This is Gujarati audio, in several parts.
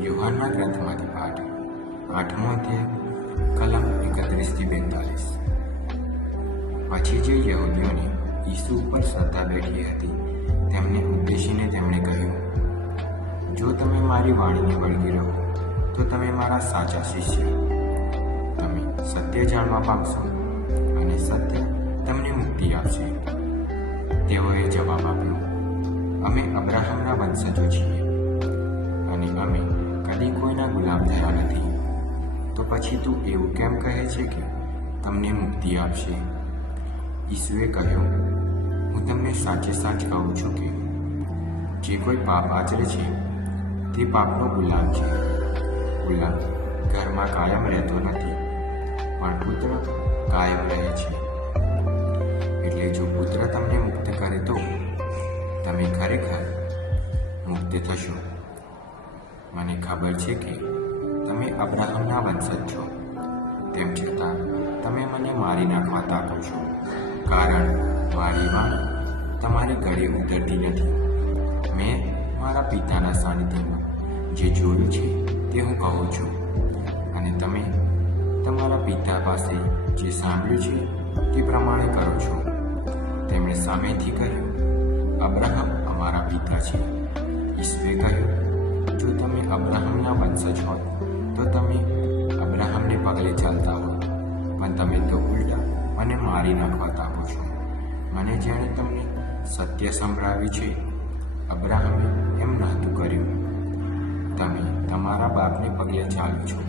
યુહાનના ગ્રંથમાંથી પાઠ. આઠમો અધ્યાય, કલમ એકત્રીસથી બેતાલીસ. પછી જે યહૂદીઓની ઈસુ ઉપર શ્રદ્ધા બેઠી હતી, તેમને ઉદ્દેશીને તેમણે કહ્યું, જો તમે મારી વાણીને વળગી રહો, તો તમે મારા સાચા શિષ્ય. તમે સત્ય જાણવા પામશો અને સત્ય તમને મુક્તિ આપશે. તેઓએ જવાબ આપ્યો, અમે અબ્રાહમના વંશજો છીએ. અમે કદી કોઈના ગુલામ થયા નથી. તો પછી તું એવું કેમ કહે છે કે તમને મુક્તિ આપશે? ઈસુએ કહ્યું, હું તમને સાચે સાચ કહું છું કે જે કોઈ પાપ આચરે છે, તે પાપનો ગુલામ છે. ગુલામ ઘરમાં કાયમ રહેતો નથી, પણ પુત્ર કાયમ રહે છે. એટલે જો પુત્ર તમને મુક્ત કરે તો તમે ખરેખર મુક્ત થશો. મને ખબર છે કે તમે અબ્રાહમના વંશજ છો તેમ છતાં, તમે મને મારી નાખવા તાકો છો. કારણ, મારી વાણી તમારી ગળે ઉતરતી નથી. મેં મારા પિતાના સાનિધ્યમાં જે જોયું છે તે હું કહું છું. અને તમે તમારા પિતા પાસે જે સાંભળ્યું છે તે પ્રમાણે કરો છો. તેમણે સામેથી કહ્યું, અબ્રાહમ અમારા પિતા છે. ઈસુએ કહ્યું જો તમે અબ્રાહમના વંશજ હોય તો તમે અબ્રાહમને પગલે ચાલતા હો. પણ તમે તો ઉલટા મને મારી નાખવાતા હો છો. મને જેણે તમને સત્ય સંભળાવ્યું છે, અબ્રાહમે એમ નહોતું કર્યું. તમે તમારા બાપને પગલે ચાલો છો.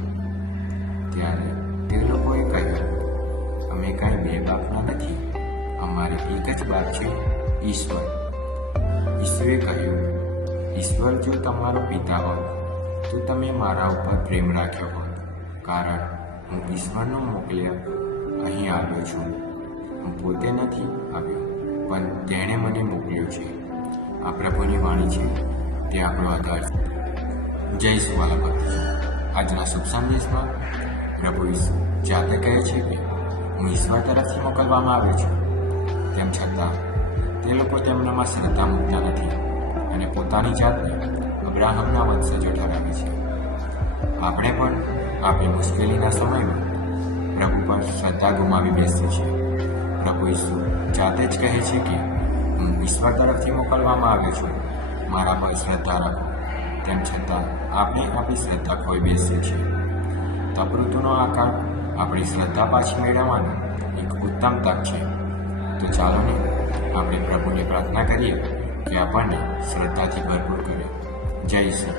ત્યારે તે લોકોએ કહ્યું, અમે કાંઈ બે બાપના નથી. અમારે એક જ બાપ છે ઈશ્વર. ઈશ્વરે કહ્યું ઈશ્વર, જો તમારો પિતા હોત તો તમે મારા ઉપર પ્રેમ રાખ્યો હોત કારણ હું ઈશ્વરનો મોકલ્યા અહીં આવ્યો છું. હું પોતે નથી આવ્યો, પણ તેણે મને મોકલ્યો છે. આ પ્રભુની વાણી છે. તે આપણો આધાર છે. જય સુવાલા આજના શુભ સંદેશમાં પ્રભુ ઈશ્વર જાતે કહે છે કે હું ઈશ્વર તરફથી મોકલવામાં આવ્યો છું. તેમ છતાં, તે લોકો તેમનામાં શ્રદ્ધા મૂકતા નથી. અને પોતાની જાતને અબ્રાહમના વંશજો ઠરાવી છે. આપણે પણ આપણી મુશ્કેલીના સમયમાં પ્રભુ પર શ્રદ્ધા ગુમાવી બેસીએ છીએ. પ્રભુ ઈસુ જાતે જ કહે છે કે, હું ઈશ્વર તરફથી મોકલવામાં આવ્યો છું. મારા પર શ્રદ્ધા રાખો. તેમ છતાં આપણે આપણી શ્રદ્ધા ખોઈ બેસીએ છીએ. તપૃતુનો આકાર આપણી શ્રદ્ધા પાછી મેળવવાનો એક ઉત્તમ તક છે. તો ચાલો ને આપણે પ્રભુને પ્રાર્થના કરીએ. व्यापाने श्रद्धाची भरपूर करेल जय श्री